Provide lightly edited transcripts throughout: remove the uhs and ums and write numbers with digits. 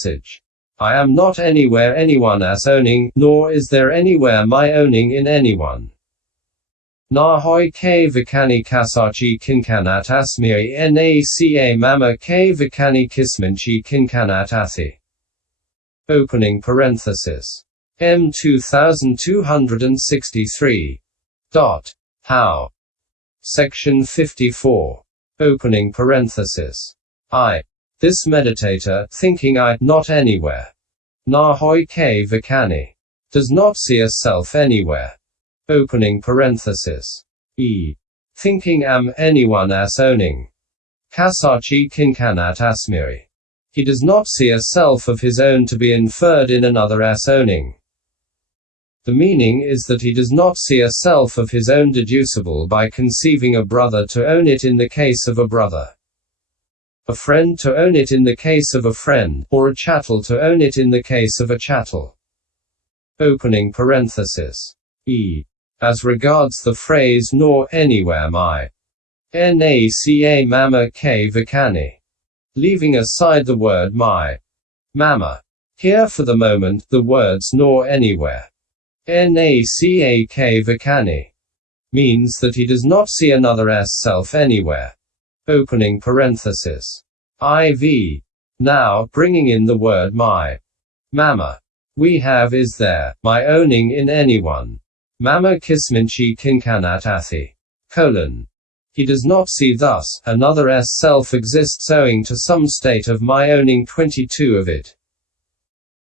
Passage. I am not anywhere anyone as owning, nor is there anywhere my owning in anyone. Nahaí kvacani kassaci kincanat asmií naca mama kvacani kisminci kincanat atthi. Opening parenthesis. M 2263. How? Section 54. Opening parenthesis. This meditator, thinking I, not anywhere. Nahaí kvacani. Does not see a self anywhere. Opening parenthesis. Thinking am anyone as owning. Kassaci kincanat asmií. He does not see a self of his own to be inferred in another as owning. The meaning is that he does not see a self of his own deducible by conceiving a brother to own it in the case of a brother, a friend to own it in the case of a friend, or a chattel to own it in the case of a chattel. Opening parenthesis. As regards the phrase nor anywhere my naca mama kvacani, leaving aside the word my mama, here for the moment the words nor anywhere naca kvacani means that he does not see another s self anywhere. Opening parenthesis. Now, bringing in the word my mama, we have is there, my owning in anyone. Mama kisminci kincanat atthi. He does not see thus, another s self exists owing to some state of my owning 22 of it.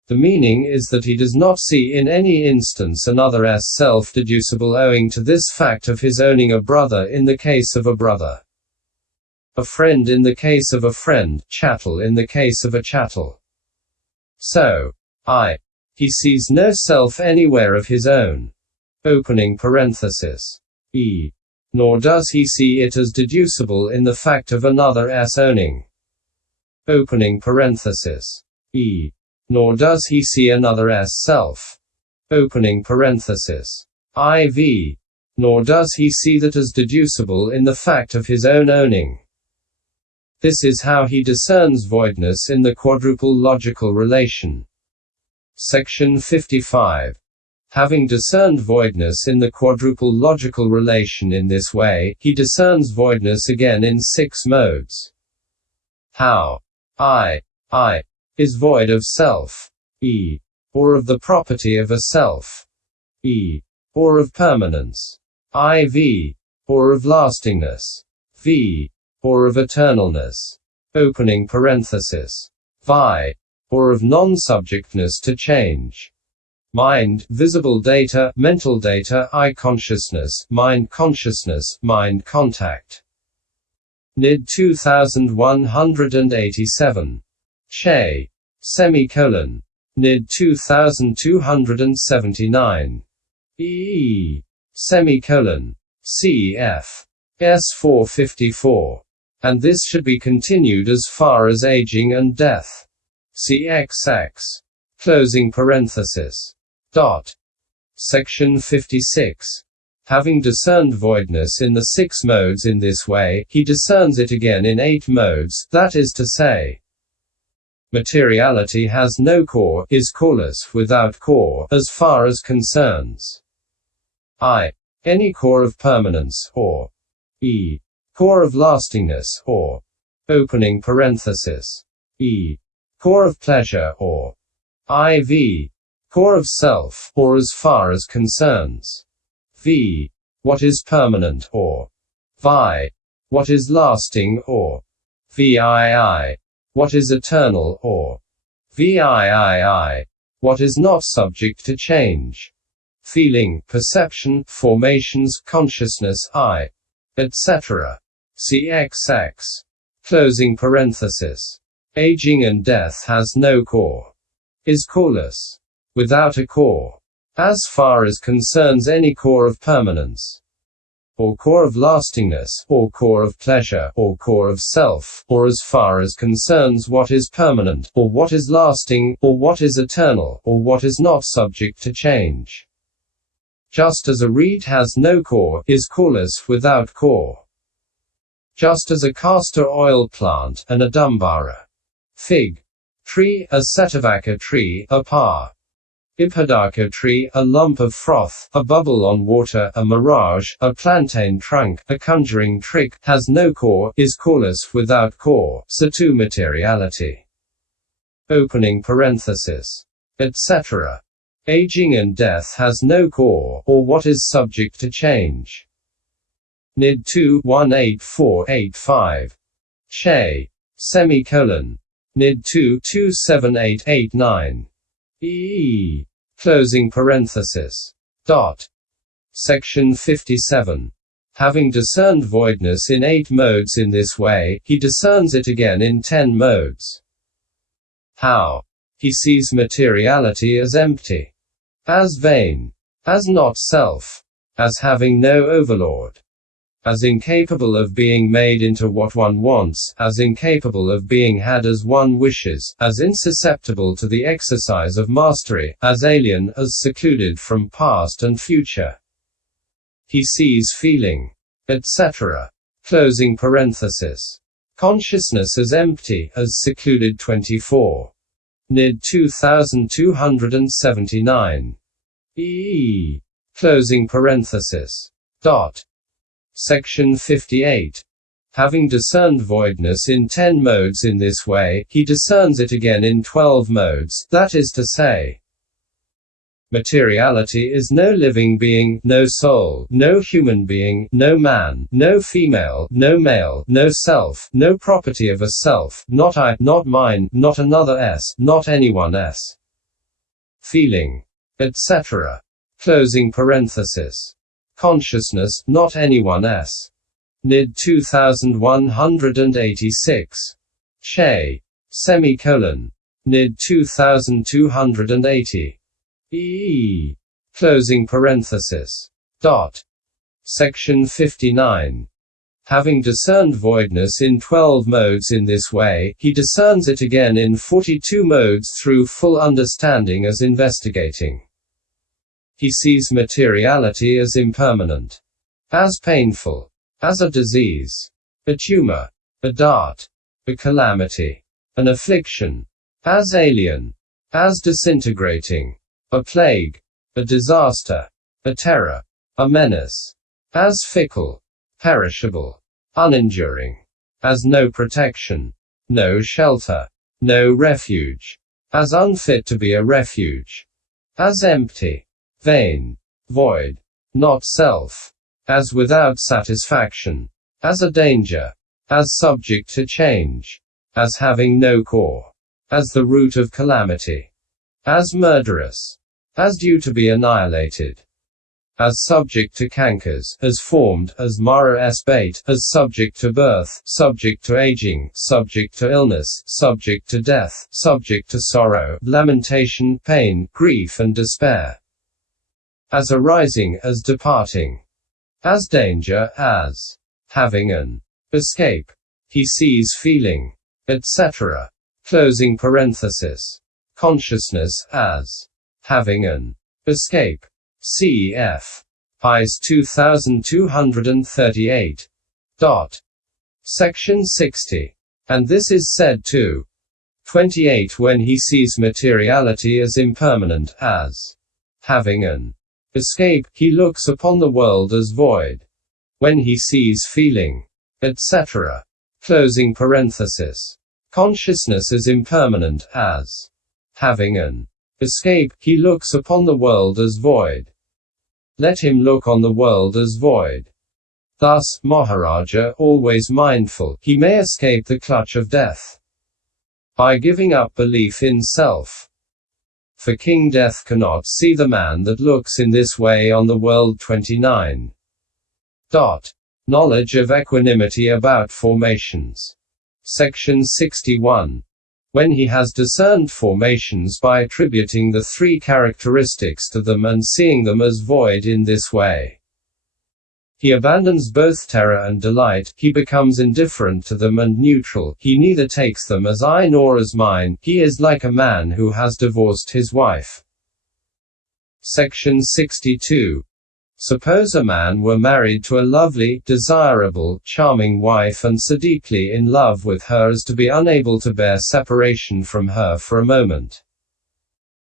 The meaning is that he does not see in any instance another s self deducible owing to this fact of his owning a brother in the case of a brother, a friend in the case of a friend, chattel in the case of a chattel. So, he sees no self anywhere of his own. Opening parenthesis. Nor does he see it as deducible in the fact of another s owning. Opening parenthesis. Nor does he see another s self. Opening parenthesis. Nor does he see that as deducible in the fact of his own owning. This is how he discerns voidness in the quadruple logical relation. Section 55. Having discerned voidness in the quadruple logical relation in this way, he discerns voidness again in 6 modes. How? I is void of self, or of the property of a self, or of permanence, or of lastingness, or of eternalness. Opening parenthesis. Or of non-subjectness to change. Mind, visible data, mental data, eye consciousness, mind consciousness, mind contact. Nid 2187. Che. Nid 2279. Cf. S454. And this should be continued as far as aging and death. CXX. Closing parenthesis. Section 56. Having discerned voidness in the 6 modes in this way, he discerns it again in 8 modes, that is to say, materiality has no core, is coreless, without core, as far as concerns any core of permanence, or core of lastingness, or opening parenthesis core of pleasure, or core of self, or as far as concerns what is permanent, or what is lasting, or what is eternal, or what is not subject to change. Feeling, perception, formations, consciousness, etc. CXX. Closing parenthesis. Aging and death has no core. Is coreless. Without a core. As far as concerns any core of permanence, or core of lastingness, or core of pleasure, or core of self, or as far as concerns what is permanent, or what is lasting, or what is eternal, or what is not subject to change. Just as a reed has no core, is coreless without core. Just as a castor oil plant, and a dumbara fig tree, a setavaka tree, a pa. Ipadaka tree, a lump of froth, a bubble on water, a mirage, a plantain trunk, a conjuring trick, has no core, is coreless without core, satu materiality. Opening parenthesis. Etc. Aging and death has no core, or what is subject to change. Nid 2 18485. Che. Semicolon. Nid 2 27889. E. Closing parenthesis. Dot. Section 57. Having discerned voidness in 8 modes in this way, he discerns it again in 10 modes. How? He sees materiality as empty, as vain, as not self, as having no overlord, as incapable of being made into what one wants, as incapable of being had as one wishes, as insusceptible to the exercise of mastery, as alien, as secluded from past and future. He sees feeling, etc. Closing parenthesis. Consciousness as empty, as secluded 24. Nid 2279. E. Closing parenthesis. Dot. Section 58. Having discerned voidness in 10 modes in this way, he discerns it again in 12 modes, that is to say, materiality is no living being, no soul, no human being, no man, no female, no male, no self, no property of a self, not I, not mine, not another s, not anyone s. Feeling, etc. Closing parenthesis. Consciousness, not anyone s. Nid 2186. Che. Semicolon. Nid 2280. E. Closing parenthesis. Dot. Section 59. Having discerned voidness in 12 modes in this way, he discerns it again in 42 modes through full understanding as investigating. He sees materiality as impermanent, as painful, as a disease, a tumor, a dart, a calamity, an affliction, as alien, as disintegrating, a plague, a disaster, a terror, a menace, as fickle, perishable, unenduring, as no protection, no shelter, no refuge, as unfit to be a refuge, as empty, vain, void, not self, as without satisfaction, as a danger, as subject to change, as having no core, as the root of calamity, as murderous, as due to be annihilated, as subject to cankers, as formed, as mara s bait, as subject to birth, subject to aging, subject to illness, subject to death, subject to sorrow, lamentation, pain, grief and despair, as arising, as departing, as danger, as having an escape. He sees feeling, etc. Closing parenthesis. Consciousness, as having an escape. Cf. Pis 2238. Dot. Section 60. And this is said to 28 when he sees materiality as impermanent, as having an escape, he looks upon the world as void. When he sees feeling, etc. Closing parenthesis. Consciousness is impermanent, as having an escape, he looks upon the world as void. Let him look on the world as void. Thus, Maharaja, always mindful, he may escape the clutch of death by giving up belief in self. For King Death cannot see the man that looks in this way on the world. 29. Dot. Knowledge of equanimity about formations. Section 61. When he has discerned formations by attributing the 3 characteristics to them and seeing them as void in this way, he abandons both terror and delight, he becomes indifferent to them and neutral, he neither takes them as I nor as mine, he is like a man who has divorced his wife. Section 62. Suppose a man were married to a lovely, desirable, charming wife and so deeply in love with her as to be unable to bear separation from her for a moment.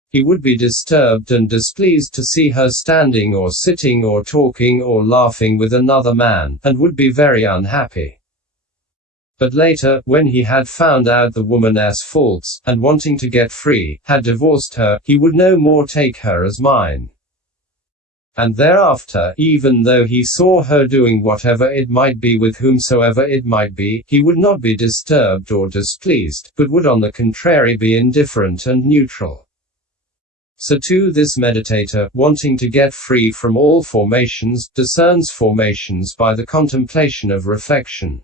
He would be disturbed and displeased to see her standing or sitting or talking or laughing with another man, and would be very unhappy. But later, when he had found out the woman's faults, and wanting to get free, had divorced her, he would no more take her as mine. And thereafter, even though he saw her doing whatever it might be with whomsoever it might be, he would not be disturbed or displeased, but would on the contrary be indifferent and neutral. So too this meditator, wanting to get free from all formations, discerns formations by the contemplation of reflection.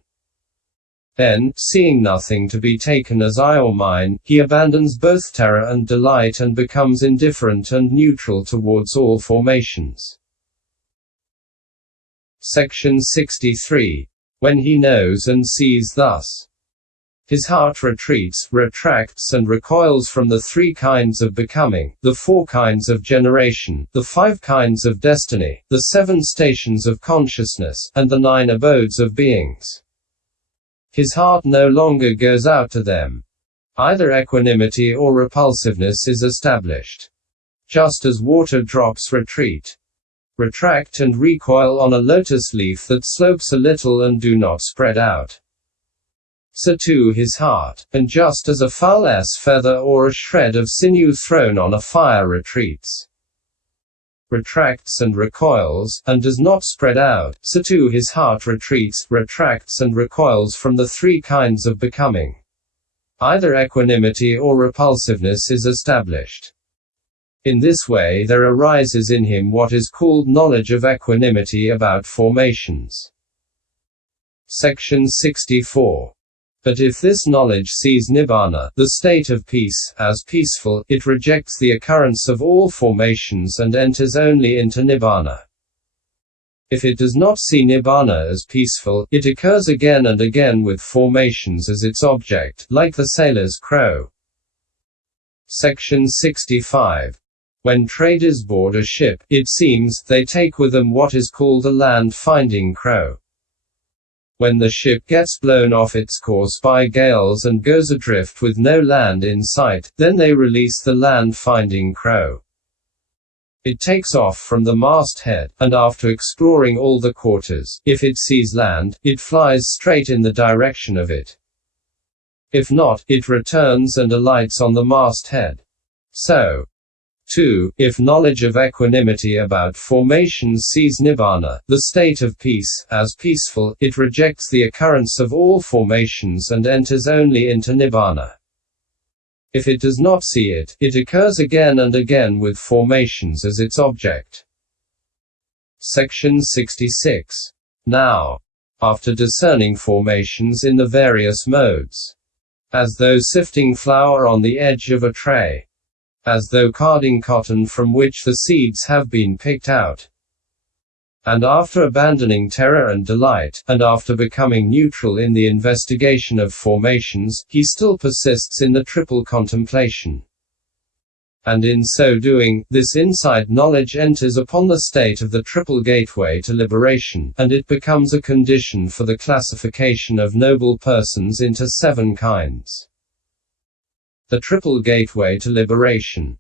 Then, seeing nothing to be taken as I or mine, he abandons both terror and delight and becomes indifferent and neutral towards all formations. Section 63. When he knows and sees thus, his heart retreats, retracts and recoils from the 3 kinds of becoming, the 4 kinds of generation, the 5 kinds of destiny, the 7 stations of consciousness, and the 9 abodes of beings. His heart no longer goes out to them. Either equanimity or repulsiveness is established. Just as water drops retreat, retract and recoil on a lotus leaf that slopes a little and do not spread out, so too his heart, and just as a fowl's feather or a shred of sinew thrown on a fire retreats, retracts and recoils, and does not spread out, so too his heart retreats, retracts and recoils from the 3 kinds of becoming. Either equanimity or repulsiveness is established. In this way there arises in him what is called knowledge of equanimity about formations. Section 64. But if this knowledge sees nibbana, the state of peace, as peaceful, it rejects the occurrence of all formations and enters only into nibbana. If it does not see nibbana as peaceful, it occurs again and again with formations as its object, like the sailor's crow. Section 65. When traders board a ship, it seems, they take with them what is called a land-finding crow. When the ship gets blown off its course by gales and goes adrift with no land in sight, then they release the land-finding crow. It takes off from the masthead, and after exploring all the quarters, if it sees land, it flies straight in the direction of it. If not, it returns and alights on the masthead. So, too, if knowledge of equanimity about formations sees nibbana, the state of peace, as peaceful, it rejects the occurrence of all formations and enters only into nibbana. If it does not see it, it occurs again and again with formations as its object. Section 66. Now, after discerning formations in the various modes, as though sifting flour on the edge of a tray, as though carding cotton from which the seeds have been picked out, and after abandoning terror and delight, and after becoming neutral in the investigation of formations, he still persists in the triple contemplation. And in so doing, this insight knowledge enters upon the state of the triple gateway to liberation, and it becomes a condition for the classification of noble persons into 7 kinds. The triple gateway to liberation.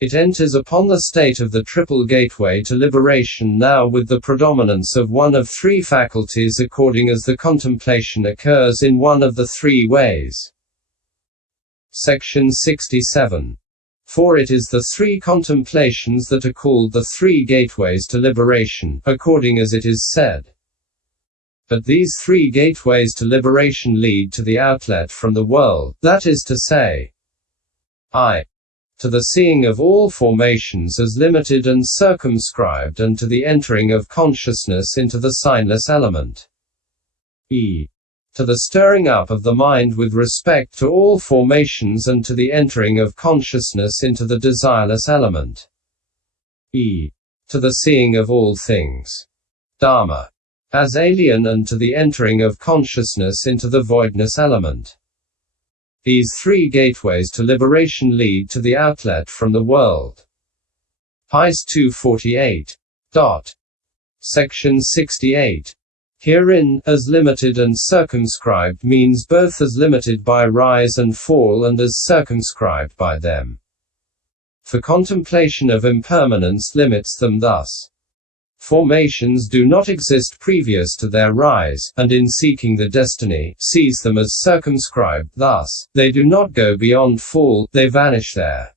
It enters upon the state of the triple gateway to liberation now with the predominance of one of 3 faculties according as the contemplation occurs in one of the 3 ways. Section 67. For it is the 3 contemplations that are called the 3 gateways to liberation, according as it is said. But these 3 gateways to liberation lead to the outlet from the world, that is to say, to the seeing of all formations as limited and circumscribed and to the entering of consciousness into the signless element. To the stirring up of the mind with respect to all formations and to the entering of consciousness into the desireless element. To the seeing of all things, Dharma, as alien and to the entering of consciousness into the voidness element. These 3 gateways to liberation lead to the outlet from the world. Pis 248. Section 68. Herein, as limited and circumscribed means both as limited by rise and fall and as circumscribed by them. For contemplation of impermanence limits them thus. Formations do not exist previous to their rise, and in seeking the destiny, sees them as circumscribed thus, they do not go beyond fall, they vanish there.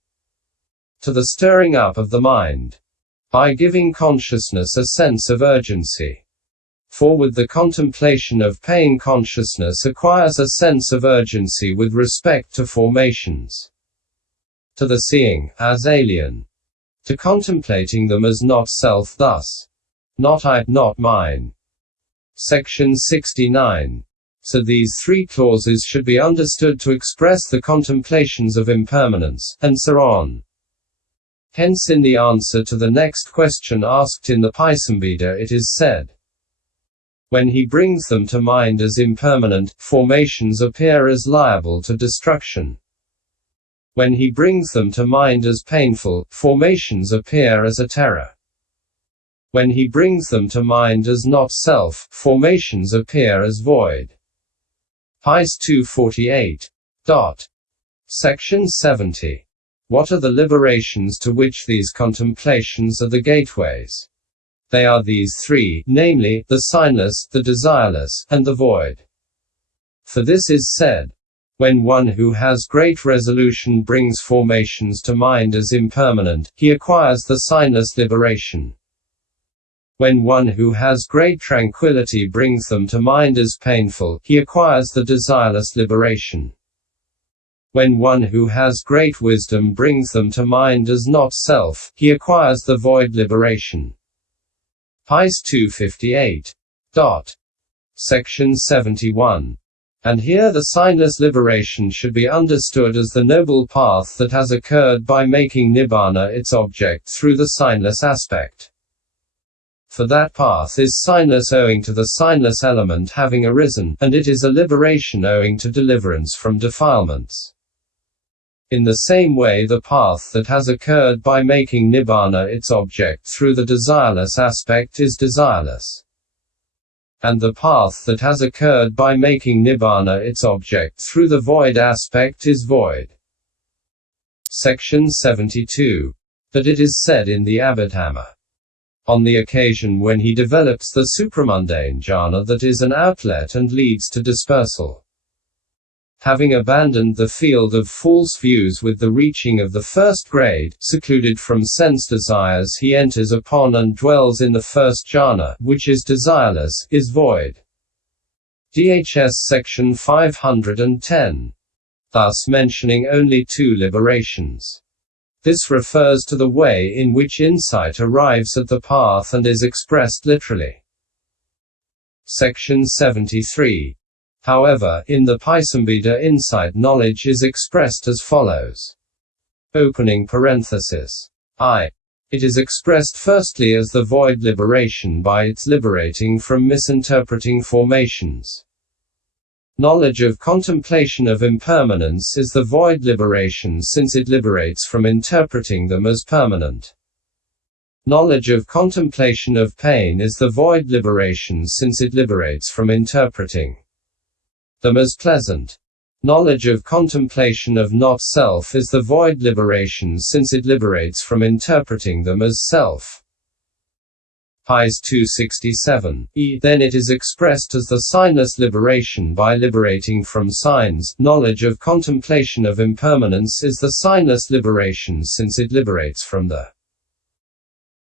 To the stirring up of the mind. By giving consciousness a sense of urgency. For with the contemplation of pain consciousness acquires a sense of urgency with respect to formations. To the seeing, as alien. To contemplating them as not self thus. Not I, not mine. Section 69. So these three clauses should be understood to express the contemplations of impermanence, and so on. Hence in the answer to the next question asked in the Pisambhida it is said, when he brings them to mind as impermanent, formations appear as liable to destruction. When he brings them to mind as painful, formations appear as a terror. When he brings them to mind as not self, formations appear as void. Pis 248. Section 70. What are the liberations to which these contemplations are the gateways? They are these three, namely, the signless, the desireless, and the void. For this is said, when one who has great resolution brings formations to mind as impermanent, he acquires the signless liberation. When one who has great tranquility brings them to mind as painful, he acquires the desireless liberation. When one who has great wisdom brings them to mind as not self, he acquires the void liberation. Pis 258. Section 71. And here the signless liberation should be understood as the noble path that has occurred by making nibbana its object through the signless aspect. For that path is signless owing to the signless element having arisen, and it is a liberation owing to deliverance from defilements. In the same way the path that has occurred by making nibbana its object through the desireless aspect is desireless. And the path that has occurred by making nibbana its object through the void aspect is void. Section 72. That it is said in the Abhidhamma. On the occasion when he develops the supramundane jhana that is an outlet and leads to dispersal. Having abandoned the field of false views with the reaching of the first grade, secluded from sense desires he enters upon and dwells in the first jhana, which is desireless, is void. Dhs section 510. Thus mentioning only two liberations. This refers to the way in which insight arrives at the path and is expressed literally. Section 73. However, in the Pisambhida insight knowledge is expressed as follows. Opening parenthesis. I. It is expressed firstly as the void liberation by its liberating from misinterpreting formations. Knowledge of contemplation of impermanence is the void liberation since it liberates from interpreting them as permanent. Knowledge of contemplation of pain is the void liberation since it liberates from interpreting them as pleasant. Knowledge of contemplation of not self is the void liberation since it liberates from interpreting them as self. Pis 267. Then it is expressed as the signless liberation by liberating from signs. Knowledge of contemplation of impermanence is the signless liberation since it liberates from the